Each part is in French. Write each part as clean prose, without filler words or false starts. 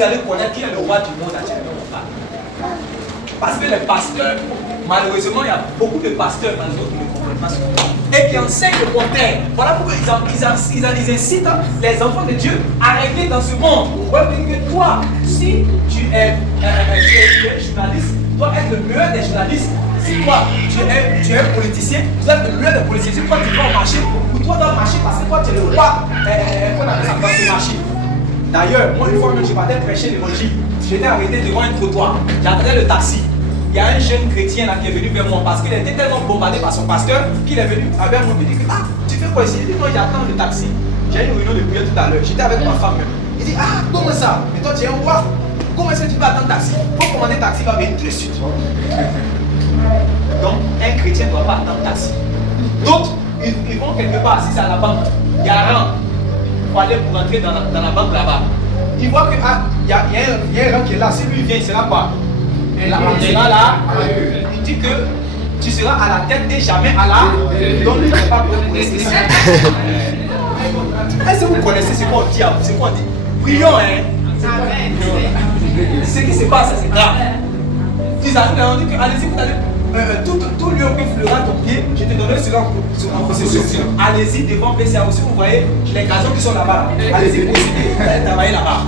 Vous allez connaître qui est le roi du monde actuellement. Parce que les pasteurs, malheureusement, il y a beaucoup de pasteurs dans les autres qui ne comprennent pas ce et qui enseignent le contraire. Voilà pourquoi ils incitent les enfants de Dieu à régner dans ce monde. Ouais, que toi, si tu es journaliste, tu dois être le meilleur des journalistes. Si toi, tu es un politicien, tu dois être le meilleur des politiciens. Si toi, tu vas au marché, ou toi, tu dois marcher parce que toi, tu es le roi qu'on appelle ça dans ce marché. D'ailleurs, moi, une fois que je partais prêcher l'évangile, j'étais arrêté devant un trottoir. J'attendais le taxi. Il y a un jeune chrétien là qui est venu vers moi parce qu'il était tellement bombardé par son pasteur qu'il est venu vers moi et dit que ah, tu fais quoi ici? Il dit non, j'attends le taxi. J'ai une réunion de prière tout à l'heure. J'étais avec ma femme même. Il dit ah, comment ça? Mais toi tu es un roi. Comment est-ce que tu peux attendre le taxi? Faut commander le taxi, il va venir tout de suite. Donc un chrétien ne doit pas attendre le taxi. D'autres, ils vont quelque part, si c'est à la banque, il y a un rang. Il faut aller pour rentrer dans la banque là-bas. Il voit que ah, il y a un rang qui est là. Si lui vient, il sera quoi? Et là, il dit que tu seras à la tête et jamais à la. Donc, il ne pas pour rester ici. Est-ce que vous connaissez ce qu'on dit? C'est quoi on dit? Prions, hein? Ce qui se passe, c'est grave. Ils ont dit que allez-y, vous allez. Tout lieu que fleura ton pied, je te donnerai cela en possession. Allez-y devant PCA aussi, vous voyez les gazons qui sont là-bas. Allez-y posséder, allez travailler là-bas.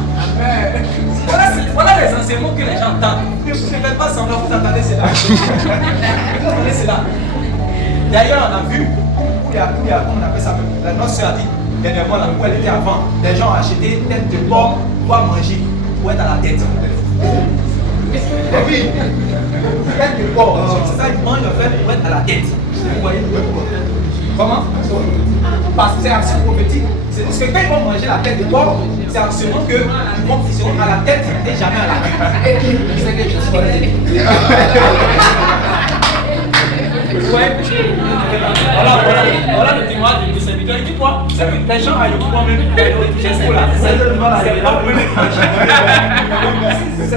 Voilà les enseignements que les gens entendent. Ne faites pas semblant, vous entendez cela. Vous entendez cela. D'ailleurs, on a vu, où il y a, comment on appelle ça même, notre soeur a dit, dernièrement, là où elle était avant, les gens ont acheté tête de porc pour manger, pour être à la tête. Oui, tête de porc, c'est ça, ils mangent en fait pour être à la tête. Vous voyez? Comment? Parce que c'est action prophétique. C'est parce que quand ils vont manger la tête de porc, c'est en ce moment qu'ils seront à la tête et jamais à la queue. C'est quelque chose pour les voilà le témoignage du serviteur. Il dit quoi? Les gens aillent moi-même. C'est pour là. C'est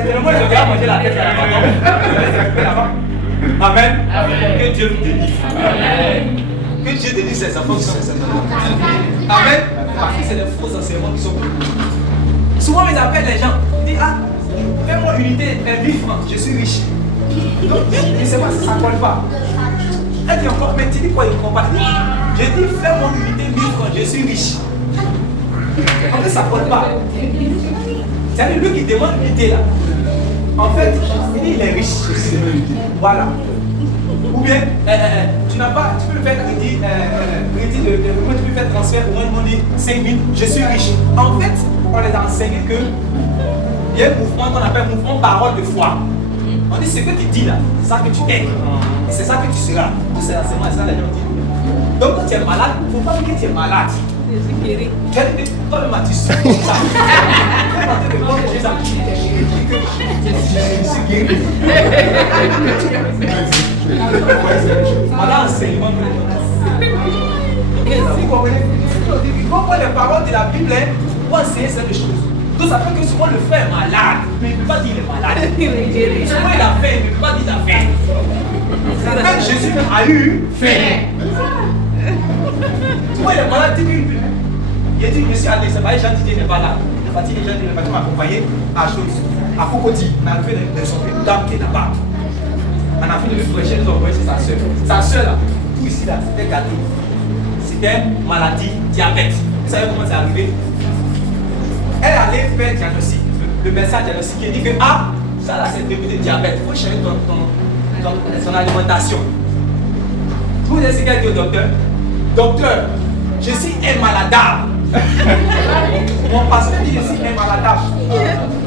tellement je vais manger la tête là-bas. Amen. Que Dieu vous délivre. Que Dieu délivre ses enfants qui sont ses enfants. Amen. Parce que c'est les faux enseignements qui sont beaucoup. Souvent, ils appellent les gens. Ils disent ah, fais-moi unité, 1000 francs, je suis riche. Donc, je ne sais pas si ça ne colle pas. Elle dit encore, mais tu dis quoi, il ne comprend pas. Je dis, fais-moi unité, 1000 francs, je suis riche. En fait, ça ne colle pas. C'est-à-dire, lui qui demande l'unité là. En fait, il dit, il est riche. Voilà. Ou bien, tu n'as pas, tu peux faire crédit tu peux faire transfert au moins de 5 000, je suis riche. En fait, on les a enseigné que il y a un mouvement qu'on appelle mouvement parole de foi. On dit ce que tu dis là, c'est ça que tu es. Et c'est ça que tu seras. Tout c'est l'enseignement, c'est ça les gens disent. Donc quand tu es malade, il ne faut pas dire que tu es malade. Tu es guéri. Toi-même, tu souffres comme ça. Tu es comme ça. Je suis guéri. Voilà l'enseignement que les gens vous comprenez les paroles de la Bible pour enseigner cette chose. Donc ça fait que souvent le frère est malade, mais il ne peut pas dire qu'il est malade. Souvent il a faim, mais il ne peut pas dire qu'il a faim. Même Jésus a eu faim. Souvent il est malade, il a dit je suis allé, c'est pas les gens qui disent qu'il n'est pas là. Il a dit les gens qui m'accompagner à chose. À Cocody, on a fait une dame qui est là-bas. On a fait de lui prêcher, nous avons envoyé chez sa soeur. Sa soeur là, tout ici là, c'était gâté. C'était maladie, diabète. Vous savez comment c'est arrivé? Elle allait faire un diagnostic. Le médecin diagnostiqué dit que ah, ça là c'est début de diabète. Il faut changer son alimentation. Vous savez ce qu'elle dit au docteur? Docteur, je suis inmaladable. Mon pasteur dit je suis inmaladable.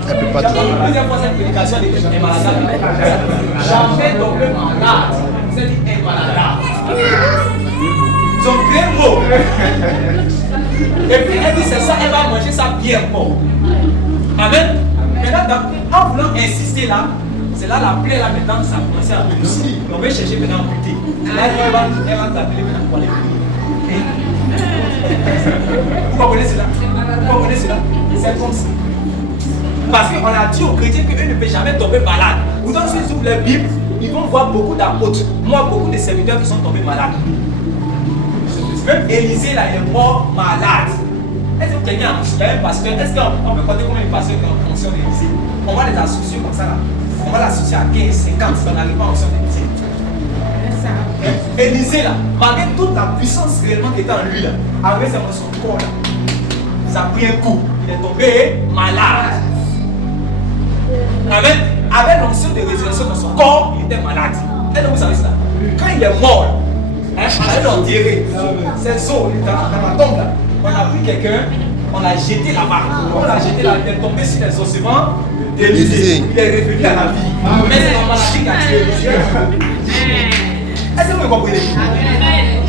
J'ai entendu plusieurs fois cette prédication de que je suis inmaladable. Jamais docteur malade. Vous avez dit inmaladable. Son grand mot. Et puis elle dit c'est ça, elle va manger ça bien fort. Amen. Maintenant, en voulant insister là, c'est là la plaie là maintenant, ça a commencé à réussir. On va chercher maintenant à buter. Là, elle va t'appeler maintenant pour aller buter. Vous comprenez cela? Vous comprenez cela? C'est comme ça. Parce qu'on a dit aux chrétiens qu'eux ne peuvent jamais tomber malades. Pourtant, s'ils ouvrent la Bible, ils vont voir beaucoup d'apôtres. Moi, beaucoup de serviteurs qui sont tombés malades. Même Élisée là, il est mort malade. Est-ce que quelqu'un a un pasteur? Est-ce qu'on peut compter combien de pasteurs qui ont en fonction de l'Élysée? On va les associer comme ça là. On va l'associer à 15, 50 si on n'arrive pas en fonction de l'Élysée. Élysée là, malgré toute la puissance réellement qui était en lui là, avec son corps là, ça a pris un coup, il est tombé malade. Amen. Avec l'onction de résurrection dans son corps, il était malade. Est-ce que vous savez ça? Quand il est mort, on allait l'enterrer. Ses os, il était dans la tombe là. On a pris quelqu'un, on l'a jeté là-bas. On l'a jeté là, il est tombé sur les ossements d'Élysée. Il est revenu à la vie. Mais c'est la maladie qui a tué Élysée. Est-ce que vous comprenez?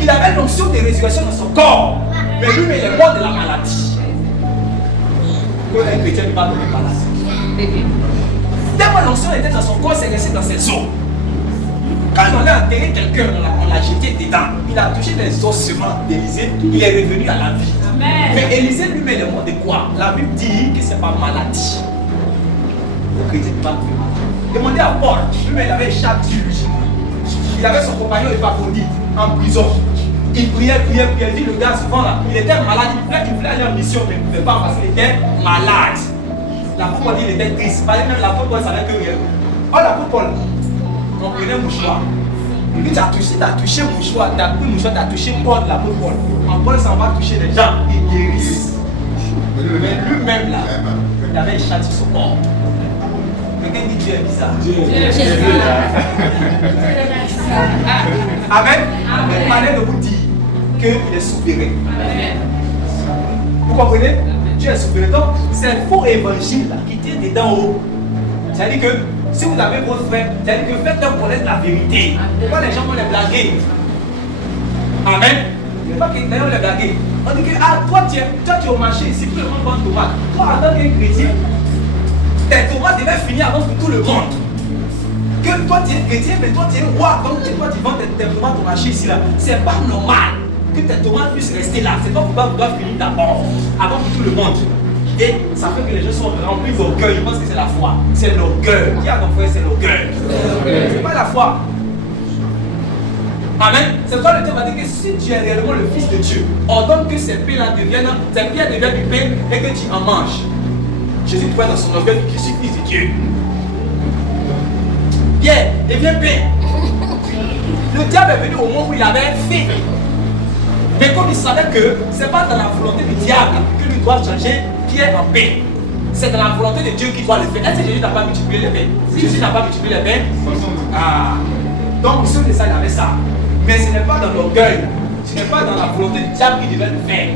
Il avait l'onction de résurrection dans son corps. Mais lui, il est mort de la maladie. Quand un chrétien ne parle pas de maladie. Tellement l'onction était dans son corps, c'est resté dans ses os. Quand on a enterré quelqu'un, on l'a jeté dedans. Il a touché les ossements d'Élysée, il est revenu à la vie. Amen. Mais Élysée lui-même est mort de quoi? La Bible dit que ce n'est pas maladie. Le chrétien ne parle pas de maladie. Demandez à Paul, lui-même il avait chaque chirurgie. Il avait son compagnon Épaphrodite en prison. Il priait, il dit le gars souvent là, il était malade, il voulait aller en mission, mais il ne pouvait pas parce qu'il était malade. L'apôtre dit qu'il était triste. Par exemple, l'apôtre Paul savait que rien. Oh, l'apôtre Paul, on prenait un mouchoir. Il dit, tu as touché mouchoir, tu as pris mouchoir, tu as touché Paul, l'apôtre Paul. En Paul, ça va toucher les gens, ils guérissent. Mais lui-même là, il avait châtié son corps. Quelqu'un dit Dieu est bizarre. Dieu est bizarre. Amen. Une manière de vous dire qu'il est souverain. Vous comprenez? Dieu est souverain. Donc, c'est un faux évangile là, qui tient des dents haut. C'est-à-dire que si vous avez votre frère, c'est-à-dire que faites-leur connaître la vérité. Pourquoi les gens vont les blaguer? Amen. Il ne faut pas qu'ils les blaguer. On dit que toi tu es au marché ici, tout le monde vend tomates. Toi, en tant qu'un chrétien, tes tomates devaient finir avant que tout le monde. Que toi tu es chrétien, mais toi tu es roi, donc toi tu vends tes tomates au marché ici là. C'est pas normal que tes tomates puissent rester là. C'est pas pourquoi vous doivez finir d'abord, avant que tout le monde. Et ça fait que les gens sont remplis d'orgueil. Ils pensent que c'est la foi. C'est l'orgueil. Qui a ton frère, c'est l'orgueil. C'est pas la foi. Amen. C'est pourquoi le Dieu va dire que si tu es réellement le Fils de Dieu, ordonne que ces pierres deviennent du pain et que tu en manges. Jésus croit dans son orgueil que je suis Fils de Dieu. Pierre, deviens pain. Le diable est venu au moment où il avait faim. Mais comme il savait que ce n'est pas dans la volonté du diable que lui doit changer Pierre en pain. C'est dans la volonté de Dieu qui doit le faire. Est-ce que Jésus n'a pas multiplié les pains? Si Jésus n'a pas multiplié les pains, donc sur de ça, il avait ça. Mais ce n'est pas dans l'orgueil. Ce n'est pas dans la volonté du diable qui devait le faire.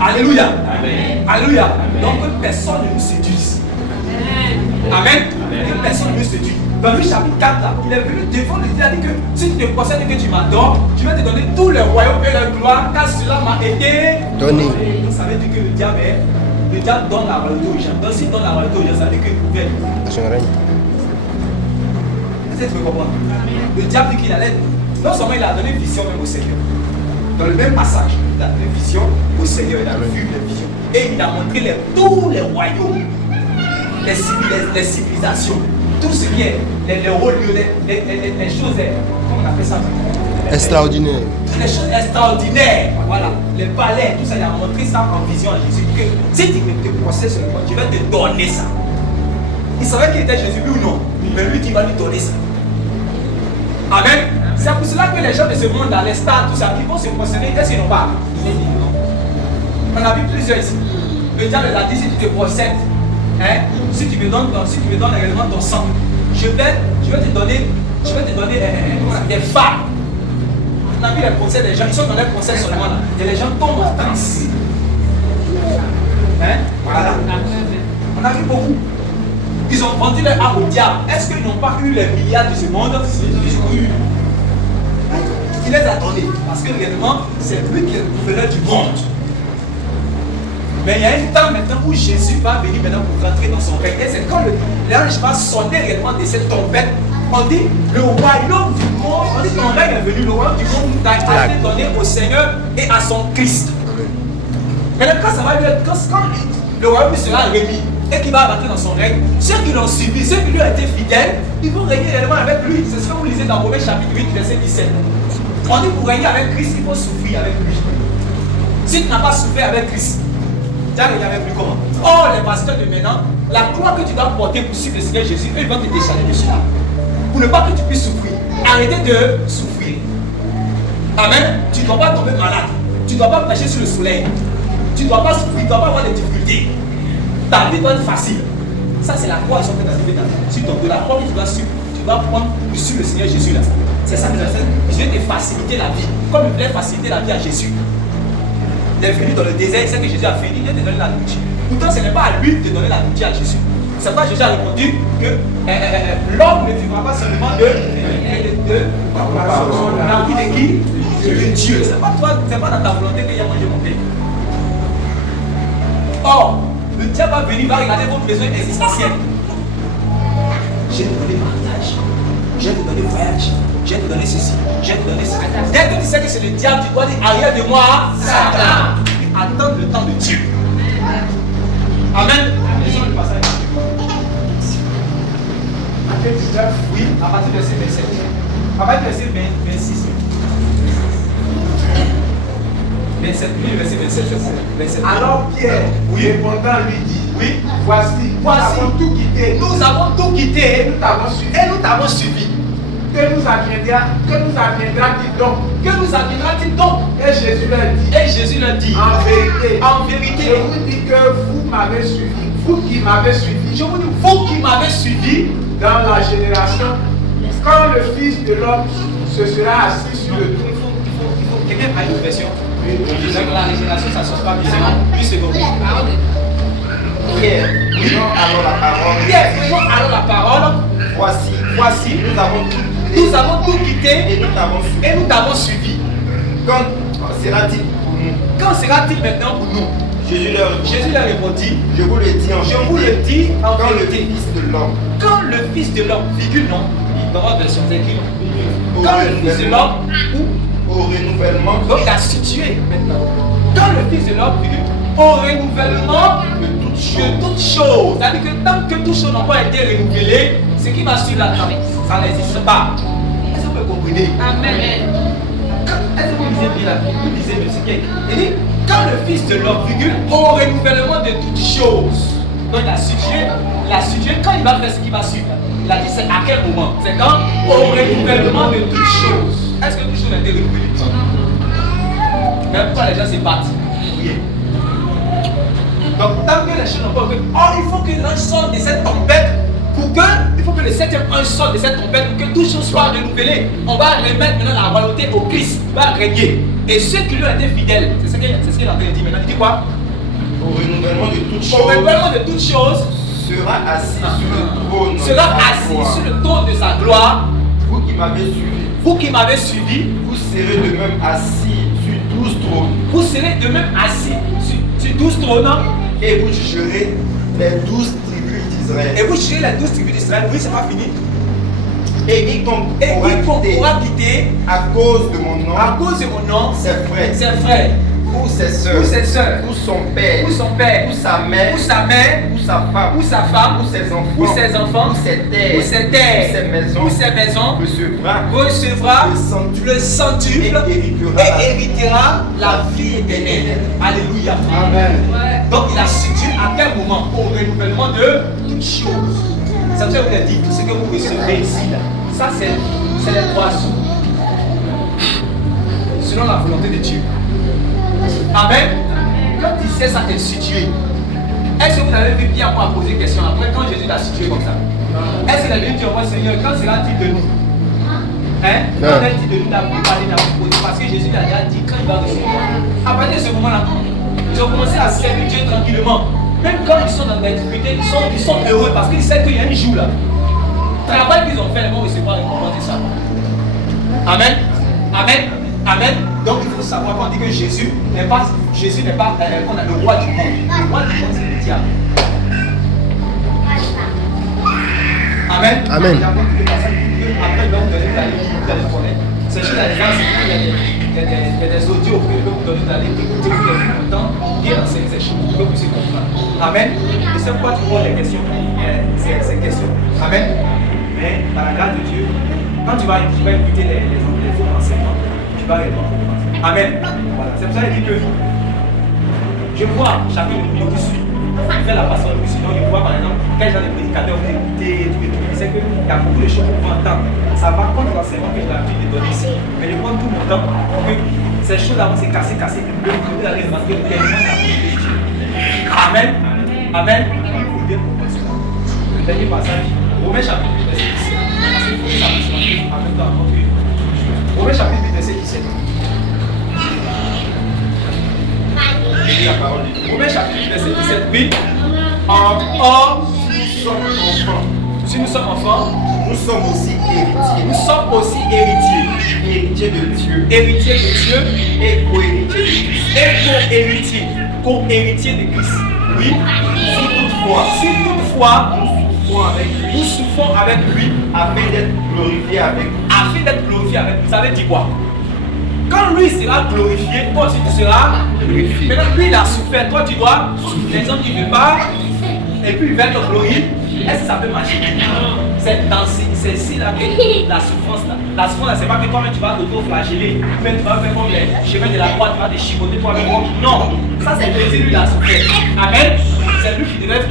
Alléluia. Amen. Alléluia. Amen. Donc que personne ne nous séduise. Amen. Que personne ne nous séduise. Dans le chapitre 4, là, il est venu défendre le diable. Il a dit que si tu te procèdes et que tu m'adores, je vais te donner tous les royaumes et la gloire, car cela m'a été donné. Donc ça veut dire que le diable donne la royauté aux gens. Donc s'il donne la royauté aux gens, ça veut dire qu'il est ouvert. Est-ce que tu peux comprendre? Le diable dit qu'il allait. Non seulement il a donné vision même au Seigneur. Dans le même passage, il a donné vision au Seigneur. Il a vu les visions. Et il a montré tous les royaumes, les civilisations. Tout ce qui est les hauts lieux, les choses, comment on appelle ça? Extraordinaire. Les choses extraordinaires, voilà, les palais, tout ça, il a montré ça en vision à Jésus. Que si tu te procèdes sur le monde, je vais te donner ça. Il savait qu'il était Jésus, oui ou non? Mais lui, tu vas lui donner ça. Amen. C'est pour cela que les gens de ce monde, là, les stars, tout ça, qui vont se procéder, qu'est-ce qu'ils n'ont pas? On a vu plusieurs ici. Le diable a dit si tu te procèdes, hein, si tu me donnes réellement ton sang, je vais te donner des femmes. On a vu les procès des gens, ils sont dans les procès seulement là. Et les gens tombent en transe. Hein? Voilà. On a vu beaucoup. Ils ont vendu leur âme au diable. Est-ce qu'ils n'ont pas eu les milliards de ce monde? Ils ont eu. Il les a donnés. Parce que réellement, c'est lui qui est le gouverneur du monde. Mais il y a un temps maintenant où Jésus va venir maintenant pour rentrer dans son règne. Et c'est quand l'ange va sonner réellement de cette trompette. On dit le royaume du monde, on dit ton règne est venu, le royaume du monde a été donné au Seigneur et à son Christ. Mais quand ça va lui être, quand le royaume sera remis et qu'il va rentrer dans son règne, ceux qui l'ont suivi, ceux qui lui ont été fidèles, ils vont régner réellement avec lui. C'est ce que vous lisez dans Romains chapitre 8, verset 17. On dit pour régner avec Christ, il faut souffrir avec lui. Si tu n'as pas souffert avec Christ, tu as regardé avec lui comment? Or, les pasteurs de maintenant, la croix que tu dois porter pour suivre le Seigneur Jésus, eux, ils vont te décharger dessus. Pour ne pas que tu puisses souffrir. Arrêtez de souffrir. Amen. Tu ne dois pas tomber malade. Tu ne dois pas prêcher sur le soleil. Tu ne dois pas souffrir, tu ne dois pas avoir des difficultés. Ta vie doit être facile. Ça, c'est la croix qui sont en train d'arriver sur ton dos. La croix que tu dois suivre, tu dois prendre pour suivre le Seigneur Jésus là. C'est ça que je vais. Je vais te faciliter la vie. Comme il voulait faciliter la vie à Jésus. Il est venu dans le désert, c'est que Jésus a fini de te donner la nourriture. Pourtant, ce n'est pas à lui de donner la nourriture à Jésus. C'est pourquoi Jésus a répondu que l'homme ne vivra pas seulement de la vie de qui? De Dieu. C'est pas toi, c'est pas dans ta volonté qu'il y a mangé mon pain. Or, le diable va venir, va regarder vos besoins existentiels. Je vais te donner partage, je vais te donner voyage, je vais te donner ceci, je vais te donner ceci. Dès que tu sais que c'est le diable, tu dois dire arrière de moi, Satan. Attendre le temps de Dieu. Amen. Lisons le passage. Matthieu 19, oui, à partir du verset 27. À partir du verset 26. 27, oui, verset 27. Alors Pierre, oui, répondant, lui dit, oui, voici, nous avons tout quitté. Nous avons tout quitté Et nous t'avons suivi. et nous t'avons suivi. Que nous adviendra-t-il donc? Que nous adviendra-t-il donc? Et Jésus leur dit, Et Jésus leur dit, en vérité, je vous dis que vous m'avez suivi, vous qui m'avez suivi, je vous dis, vous qui m'avez suivi, dans la génération, quand le Fils de l'homme se sera assis sur le trône. il faut quelqu'un a une version. Je disais que la régénération, ça ne sort pas 8 secondes. Pierre, prenons alors la parole. Pierre, prenons alors la parole. Voici, nous avons tout quitté Et nous t'avons suivi. Quand sera-t-il pour nous? Quand sera-t-il maintenant pour nous? Jésus leur répondit, je vous le dis en je vous le dis en quand le vérité. Fils de l'homme Quand le Fils de l'homme, virgule non, dans votre version c'est écrit, au quand le Fils de l'homme, au renouvellement donc il a situé maintenant. Quand le Fils de l'homme, virgule, au renouvellement de toutes choses. C'est-à-dire que tant que toutes choses n'ont pas été renouvelées, ce qui va suivre là-dedans, ça n'existe pas. Est-ce que vous me comprenez? Amen. Est-ce que vous lisez bien la Bible? Vous lisez le Seigneur. Il dit, quand le Fils de l'homme, virgule, au renouvellement de toutes choses. Donc il a situé quand il va faire ce qui va suivre. Il a dit c'est à quel moment? C'est quand au renouvellement de toutes choses. Est-ce que toutes choses ont été renouvelées? Mais pourquoi les gens se battent? Oui. Donc tant que les choses n'ont pas été, il faut que l'ange sorte de cette tempête il faut que le 7e ange sorte de cette tempête pour que toutes choses soient renouvelées. On va remettre maintenant la royauté au Christ, va régner. Et ceux qui lui ont été fidèles, c'est ce qu'il est en train de dire maintenant. Il dit quoi? au renouvellement de toutes choses Au renouvellement de toutes choses sera assis sur le trône. Sera assis sur le trône de sa gloire. Vous qui m'avez suivi, vous serez de même assis sur 12 trônes. Vous serez de même assis sur 12 trônes. Et vous jugerez les 12 tribus d'Israël. Et vous jugerez les 12 tribus d'Israël. Oui, c'est pas fini. Et quiconque pourra quitter à cause de mon nom, ses frères, ou ses sœurs, ou son père, ou sa mère, ou sa femme, ou ses enfants, ou ses terres, ou ses maisons, recevra le centuple et héritera la vie éternelle. Alléluia. Amen. Donc il a situé à quel moment? Au renouvellement de toutes choses. Ça veut dire dit, tout ce que vous recevrez ici, là, ça c'est les poissons. Selon la volonté de Dieu. Amen. Quand il sait ça t'est situé, est-ce que vous avez vu bien moi poser question après quand Jésus l'a situé comme ça? Est-ce qu'il a dit au Seigneur, quand sera-t-il de nous? Quand est-il de nous d'avoir parlé, d'avoir posé? Parce que Jésus a déjà dit quand il va recevoir. À partir de ce moment-là, ils ont commencé à servir Dieu tranquillement. Même quand ils sont dans la difficulté, ils sont heureux parce qu'ils savent qu'il y a un jour là. Le travail qu'ils ont fait, ils vont recevoir récompense de ça. Amen. Amen. Amen. Donc il faut savoir qu'on dit que Jésus n'est pas qu'on a le roi du monde. Le roi du monde, c'est le diable. Amen. Amen. Après, il va vous donner de la ligne, vous allez connaître. C'est juste la différence, il y a des audios que je peux vous donner d'aller écouter, vous avez le temps, bien enseigner ces choses, pour que vous puissiez comprendre. Amen. Et c'est pourquoi tu poses les questions, ces questions. Amen. Mais par la grâce de Dieu, quand tu vas écouter les autres enseignements, tu vas répondre. Amen. Voilà. C'est pour ça qu'il dit que Je vois chacun de nous qui suit. Il fait la passion de sinon il voit par exemple quel genre de prédicateur vous écoutez et tout. Il sait qu'il y a beaucoup de choses qu'on peut entendre. Ça va contre l'enseignement que je l'ai donné ici. Mais je prends tout mon temps pour que ces choses-là vont se casser. Vous pouvez aller remarquer que Amen. Amen. Le dernier passage, Romains chapitre 8, verset 17. Parce qu'il faut que ça puisse rentrer en même temps. Romains chapitre 8, verset 17. Romains chapitre 8, verset 17. Oui. Or, si nous sommes enfants, nous sommes aussi héritiers. Nous sommes aussi héritiers. Héritiers de Dieu. Héritiers de Dieu Et co-héritiers de Christ. et co-héritiers. Co-héritiers de Christ. Oui. Si toutefois, nous souffrons avec lui afin d'être glorifiés avec lui. afin d'être glorifiés avec lui. Ça veut dire quoi? Quand lui sera glorifié, toi aussi tu seras glorifié. Maintenant, lui il a souffert, toi tu dois souffrir. Les hommes qui ne veulent pas, et puis il va te glorifier. Est-ce que ça peut marcher? C'est ici là que la souffrance là. La souffrance là, c'est pas que toi-même tu vas t'auto-flageller, mais tu vas faire comme les chemins de la croix, tu vas te chicoter toi-même. Non, ça c'est le plaisir, lui il a souffert. Amen. C'est lui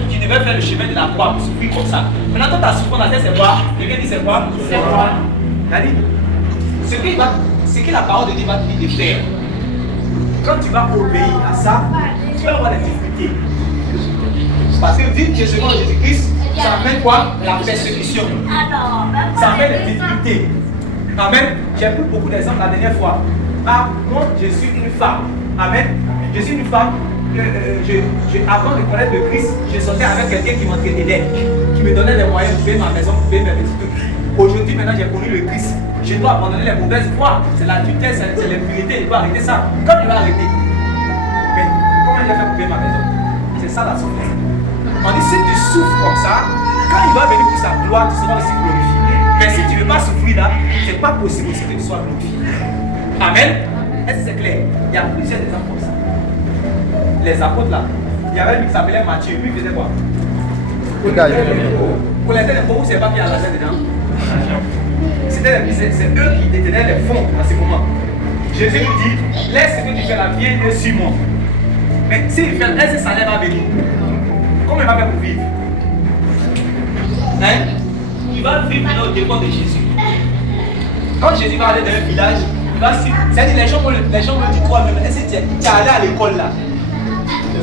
qui devait faire le chemin de la croix pour souffrir comme ça. Maintenant, toi ta souffrance là, c'est quoi? Quelqu'un dit c'est quoi? C'est quoi? Ce que la parole de Dieu va te dire de faire. Quand tu vas obéir à ça, tu vas avoir des difficultés. Parce que vivre Jésus en Jésus-Christ, ça amène quoi? La persécution. Ça amène les difficultés. Amen. J'ai pris beaucoup d'exemples la dernière fois. Ah, moi, je suis une femme. Amen. Je suis une femme. Avant de connaître le Christ, je sortais avec quelqu'un qui m'entraînait, qui me donnait les moyens de payer ma maison, pour payer mes petits trucs. Aujourd'hui, maintenant, j'ai connu le Christ. Je dois abandonner les mauvaises voies. C'est l'adultère, c'est l'impunité. Je dois arrêter ça. Quand il va arrêter, mais comment il a fait pour payer ma maison? C'est ça la souffrance. On dit si tu souffres comme ça, quand il va venir pour sa gloire, tu seras aussi glorifié. Mais si tu ne veux pas souffrir là, c'est pas possible aussi que tu sois glorifié. Amen. Est-ce que c'est clair? Il y a plusieurs exemples comme ça. Les apôtres là, il y avait lui qui s'appelait Matthieu. Lui il faisait quoi? Pour les pauvres, c'est pas qui a la tête dedans. C'est eux qui détenaient les fonds à ce moment. Jésus lui dit, laisse ce que tu fais là, viens et suis-moi. Mais s'il fait, est-ce que ça va venir? Comment il va faire pour vivre? Hein? Il va vivre au dépend de Jésus. Quand Jésus va aller dans un village, il va suivre. C'est-à-dire les gens me disent toi-même, est-ce que tu es allé à l'école là?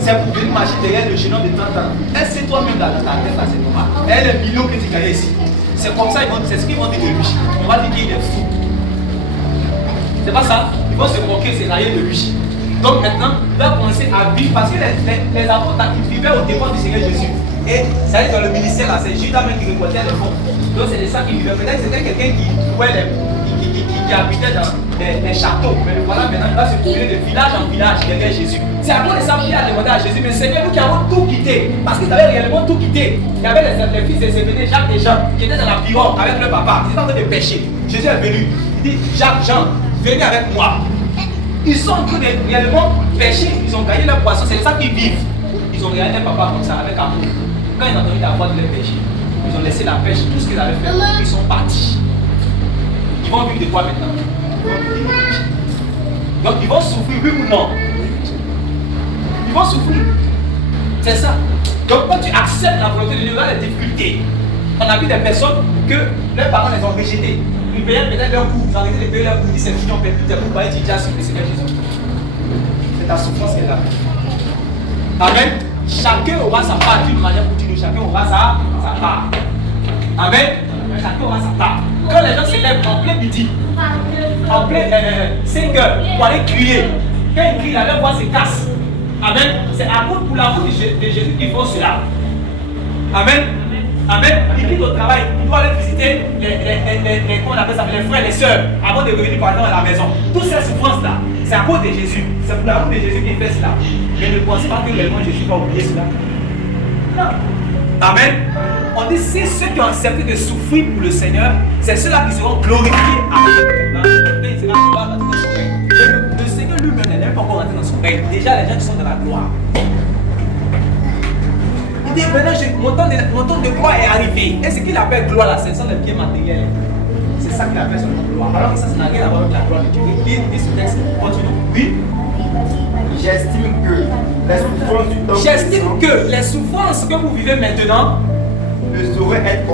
C'est pour venir marcher derrière le jeune homme de 30 ans. Est-ce que toi-même dans ta tête là, c'est normal? Et les millions que tu gagnes ici. C'est comme ça, c'est ce qu'ils vont dire de lui. On va dire qu'il est fou. C'est pas ça. Ils vont se moquer, c'est railler de lui. Donc maintenant, il va commencer à vivre parce que les apôtres qui vivaient au départ du Seigneur Jésus. Et ça y est, dans le ministère là, c'est Judas même qui récoltait les fonds. Donc c'est de ça qu'il vivait. Peut-être que c'était quelqu'un qui habitait dans des châteaux. Mais voilà, maintenant il va se trouver de village en village derrière Jésus. C'est à cause de ça qu'il a demandé à Jésus, mais Seigneur, nous qui avons tout quitté, parce qu'ils avaient réellement tout quitté. Il y avait les fils de Zébédée, Jacques et Jean, qui étaient dans la pirogue avec leur papa. Ils étaient en train de pêcher. Jésus est venu. Il dit, Jacques, Jean, venez avec moi. Ils sont en train de réellement pêcher, ils ont gagné leur poisson, c'est ça qu'ils vivent. Ils ont regardé leur papa comme ça, avec amour. Quand ils ont entendu la voix de leur pêcher, ils ont laissé la pêche, tout ce qu'ils avaient fait, ils sont partis. Ils vont vivre de quoi maintenant? Ils vont vivre de riches. Donc ils vont souffrir, oui ou non? Ils vont souffrir. C'est ça. Donc quand tu acceptes la volonté de Dieu, il y a des difficultés. On a vu des personnes que leurs parents les ont rejetées. Ils payaient peut-être leur coût, ils ont arrêté de payer leur coût, ils s'est fini en perdu, pour pas étudier sur le Seigneur Jésus. C'est ta souffrance qui est là. Amen. Chacun aura sa part d'une manière continue, chacun aura sa part. Amen. Chacun aura sa part. Quand les gens se lèvent en plein midi, en plein 5 heures, pour aller crier, quand ils crient, leur voix se casse. Amen. C'est à cause pour l'amour de Jésus qu'ils font cela. Amen. Amen. Il quitte au travail, il doit aller visiter comment on appelle ça, les frères et les sœurs avant de revenir par exemple à la maison. Toutes ces souffrances-là, c'est à cause de Jésus. C'est pour l'amour de Jésus qu'il fait cela. Mais ne pensez pas que réellement Jésus va oublier cela. Non. Amen. On dit c'est ceux qui ont accepté de souffrir pour le Seigneur, c'est ceux-là qui seront glorifiés dans son règne. Le Seigneur lui-même n'est même pas encore rentré dans son règne. Déjà, les gens qui sont dans la gloire. Il dit maintenant, mon temps de gloire est arrivé. Et ce qu'il appelle gloire là, ce sont les biens matériels. c'est ça qu'il appelle seulement gloire. Alors que ça n'a rien à voir avec la gloire de Dieu. Lis ce texte, continue. Oui. J'estime que les souffrances du temps J'estime présent que les souffrances que vous vivez maintenant ne sauraient être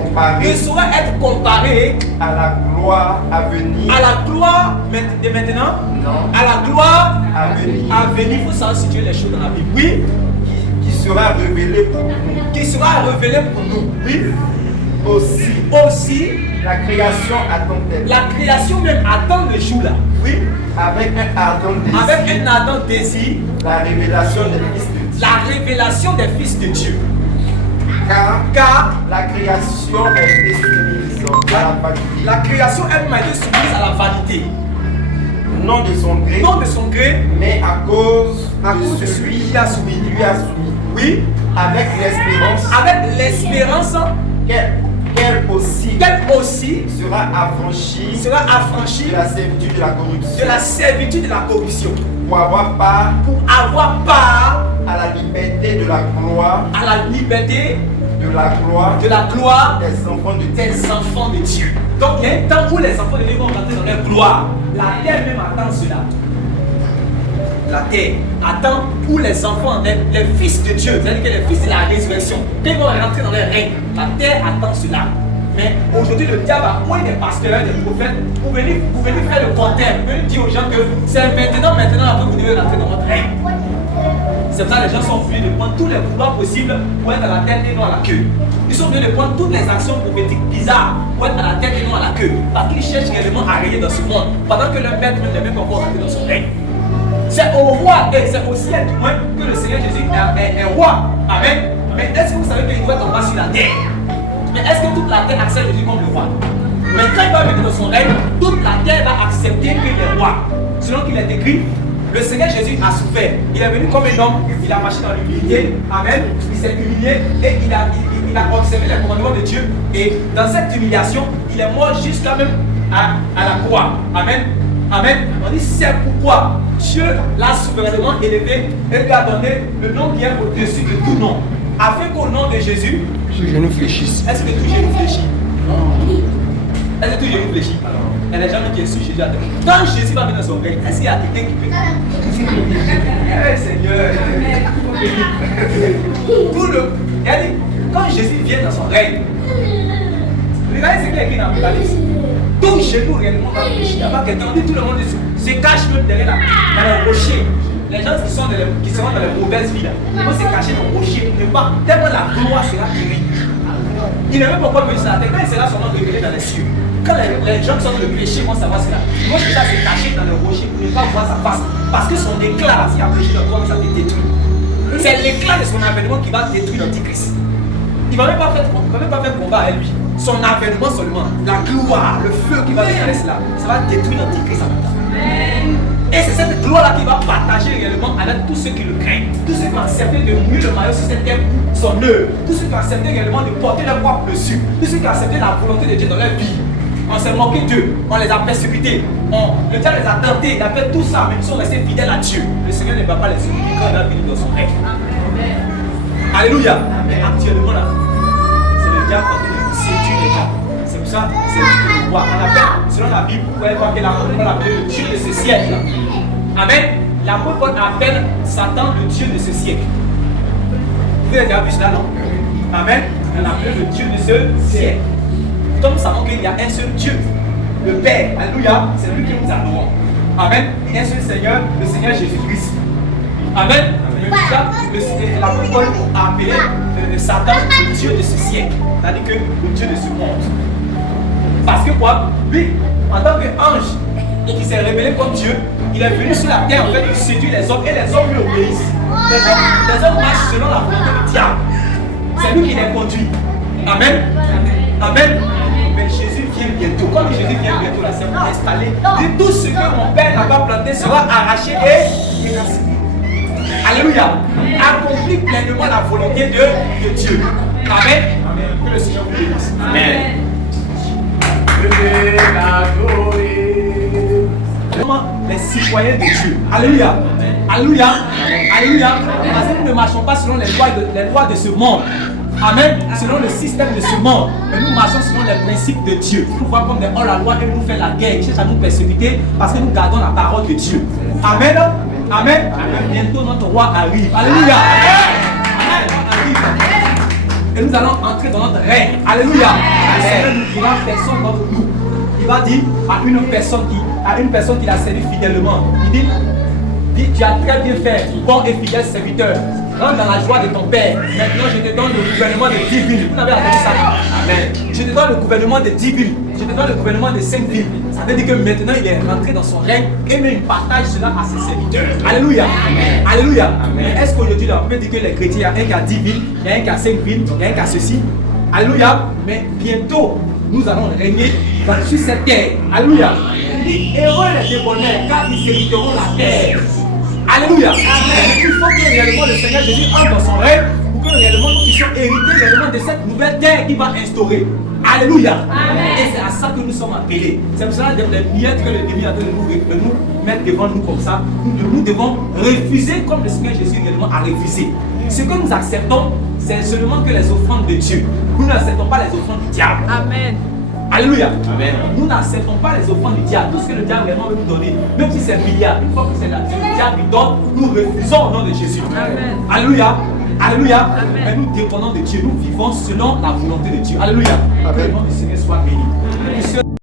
comparées à la gloire à venir. À la gloire de maintenant. Non. À la gloire À venir. à venir. Il faut savoir situer les choses dans la Bible. Oui. Qui sera révélée pour nous. Qui sera révélé pour nous. Oui. Aussi, la création attend-elle. La création même attend le jour là. Oui. Avec un ardent désir. Avec un ardent désir. La révélation des fils de Dieu. La révélation des fils de Dieu. Car la création a été soumise à la vanité. La création elle-même a été soumise à la vanité. Non de son gré. Non de son gré. Mais à cause de celui qui a soumis. Lui a soumis. Oui. Avec l'espérance. Avec l'espérance. Qu'elle aussi sera affranchie de la servitude de la corruption. De la servitude de la corruption. Pour avoir part à la liberté de la gloire. À la liberté de la gloire des enfants de Dieu. Donc il y a un temps où les enfants de Dieu vont rentrer dans leur gloire. La terre même attend cela. La terre attend où les enfants, les fils de Dieu, c'est-à-dire que les fils de la résurrection, quand ils vont rentrer dans leur règne, la terre attend cela. Mais aujourd'hui, le diable a point des pasteurs, des prophètes, pour venir faire le contraire, pour venir dire aux gens que c'est maintenant que vous devez rentrer dans votre règne. C'est pour ça que les gens sont obligés de prendre tous les pouvoirs possibles pour être à la tête et non à la queue. Ils sont obligés de prendre toutes les actions prophétiques bizarres pour être à la tête et non à la queue. Parce qu'ils cherchent réellement à régner dans ce monde, pendant que leur maître ne même pas encore rentrer dans son règne. C'est au roi et c'est au ciel du moins que le Seigneur Jésus est roi. Amen. Mais est-ce que vous savez qu'il doit tomber sur la terre? Mais est-ce que toute la terre accepte Jésus comme le roi? Mais quand il va venir dans son règne, toute la terre va accepter qu'il est roi. Selon qu'il est écrit, le Seigneur Jésus a souffert. Il est venu comme un homme, il a marché dans l'humilité. Amen. Il s'est humilié et il a observé les commandements de Dieu. Et dans cette humiliation, il est mort jusqu'à même à la croix. Amen. Amen. On dit c'est pourquoi Dieu l'a souverainement élevé et lui a donné le nom qui est au-dessus de tout nom. Afin qu'au nom de Jésus, tout genou fléchisse. Est-ce que tout genou fléchit? Non. Est-ce que tout genou fléchit? Il y a des gens qui sont sur Jésus. Quand Jésus va venir dans son règne, est-ce qu'il y a quelqu'un qui peut? Eh Seigneur. Quand Jésus vient dans son règne, regardez ce qu'il y a écrit dans l'Apocalypse. Tout genou réellement va fléchir. Il n'y a pas quelqu'un, on dit tout le monde se cache même derrière dans les rochers. Les gens qui seront dans les mauvaises villes, ils vont se cacher dans les rochers pour ne pas, tellement la gloire sera terrible. Il ne veut pas encore venir sur la terre, quand il sera seulement révélé dans les cieux. Quand les gens qui sont dans le péché vont savoir cela, ils vont déjà se cacher dans les rochers pour ne pas voir sa face. Parce que son éclat, s'il a péché dans toi, ça te détruit. C'est l'éclat de son avènement qui va détruire l'antichrist. Il ne va même pas faire combat à lui. Son avènement seulement, la gloire, le feu qui va déclarer cela, ça va détruire l'antichrist en même temps. Et c'est cette gloire-là qui va partager réellement avec tous ceux qui le craignent, tous ceux qui ont accepté de mouiller le maillot sur cette terre pour son œuvre, tous ceux qui ont accepté réellement de porter leur propre dessus, tous ceux qui ont accepté la volonté de Dieu dans leur vie. On s'est moqué d'eux, on les a persécutés, le diable les a tentés, il a fait tout ça, mais ils sont restés fidèles à Dieu. Le Seigneur ne va pas les oublier quand il va venir dans son règne. Alléluia. Mais actuellement là, c'est le diable qui est en train de séduire les gens. C'est pour ça, c'est le roi. On appelle, selon la Bible, vous pouvez voir que l'apôtre Paul appelle le Dieu de ce siècle. Amen. L'apôtre Paul appelle Satan le Dieu de ce siècle. Vous avez déjà vu cela, non? Amen. On appelle le Dieu de ce siècle. Comme nous savons qu'il y a un seul Dieu, le Père. Alléluia. C'est lui que nous adorons. Amen. Et un seul Seigneur, le Seigneur Jésus-Christ. Amen. L'apôtre Paul a appelé Satan le Dieu de ce siècle. C'est-à-dire que le Dieu de ce monde. Parce que quoi? Lui, en tant qu'ange qui s'est révélé comme Dieu, il est venu sur la terre en fait pour séduire les hommes et les hommes lui obéissent. Les hommes marchent selon la volonté du diable. C'est lui qui les conduit. Amen. Amen. Mais Jésus vient bientôt. Comme Jésus vient bientôt, là, c'est pour installer. Et tout ce que mon Père n'a pas planté sera arraché et raciné. Alléluia. Accomplis pleinement la volonté de Dieu. Amen. Amen. Que le Seigneur vous bénisse. Amen. Comment les citoyens de Dieu. Alléluia. Alléluia. Alléluia. Parce que nous ne marchons pas selon les lois de ce monde. Amen. Selon le système de ce monde. Mais nous marchons selon les principes de Dieu. Nous voyons comme des hors-la-loi et nous fait la guerre. Ils cherchent à nous persécuter parce que nous gardons la parole de Dieu. Amen. Amen. Amen. Bientôt notre roi arrive. Alléluia. Amen. Et nous allons entrer dans notre règne. Alléluia. Le Seigneur nous dira personne d'entre nous. Il va dire à une personne qui l'a servi fidèlement. Il dit, tu as très bien fait, bon et fidèle serviteur. Rentre dans la joie de ton Père. Maintenant, je te donne le gouvernement de 10 villes. Vous n'avez entendu ça? Amen. Je te donne le gouvernement de 10 villes. Je te donne le gouvernement de 5 villes. Ça veut dire que maintenant, il est rentré dans son règne et même il partage cela à ses serviteurs. Alléluia. Amen. Alléluia. Amen. Est-ce qu'aujourd'hui, on peut dire que les chrétiens, il y a un qui a 10 villes, il y a un qui a 5 villes, il y a un qui a ceci? Alléluia. Mais bientôt, nous allons régner sur cette terre. Alléluia. Heureux les débonnaires, car ils hériteront la terre. Alléluia. Il faut que réellement le Seigneur Jésus entre dans son règne pour que réellement nous puissions hériter réellement de cette nouvelle terre qu'il va instaurer. Alléluia. Amen. Et c'est à ça que nous sommes appelés. C'est pour cela que les miettes que le demi a de nous mettre devant nous comme ça, nous devons refuser comme le Seigneur Jésus réellement a refusé. Ce que nous acceptons, c'est seulement que les offrandes de Dieu. Nous n'acceptons pas les offrandes du diable. Amen. Alléluia. Amen. Nous n'acceptons pas les offrandes du diable. Tout ce que le diable vraiment veut nous donner, même si c'est milliard, une fois que c'est le diable qui donne, nous refusons au nom de Jésus. Amen. Alléluia. Alléluia. Amen. Mais nous dépendons de Dieu. Nous vivons selon la volonté de Dieu. Alléluia. Que le nom du Seigneur soit béni.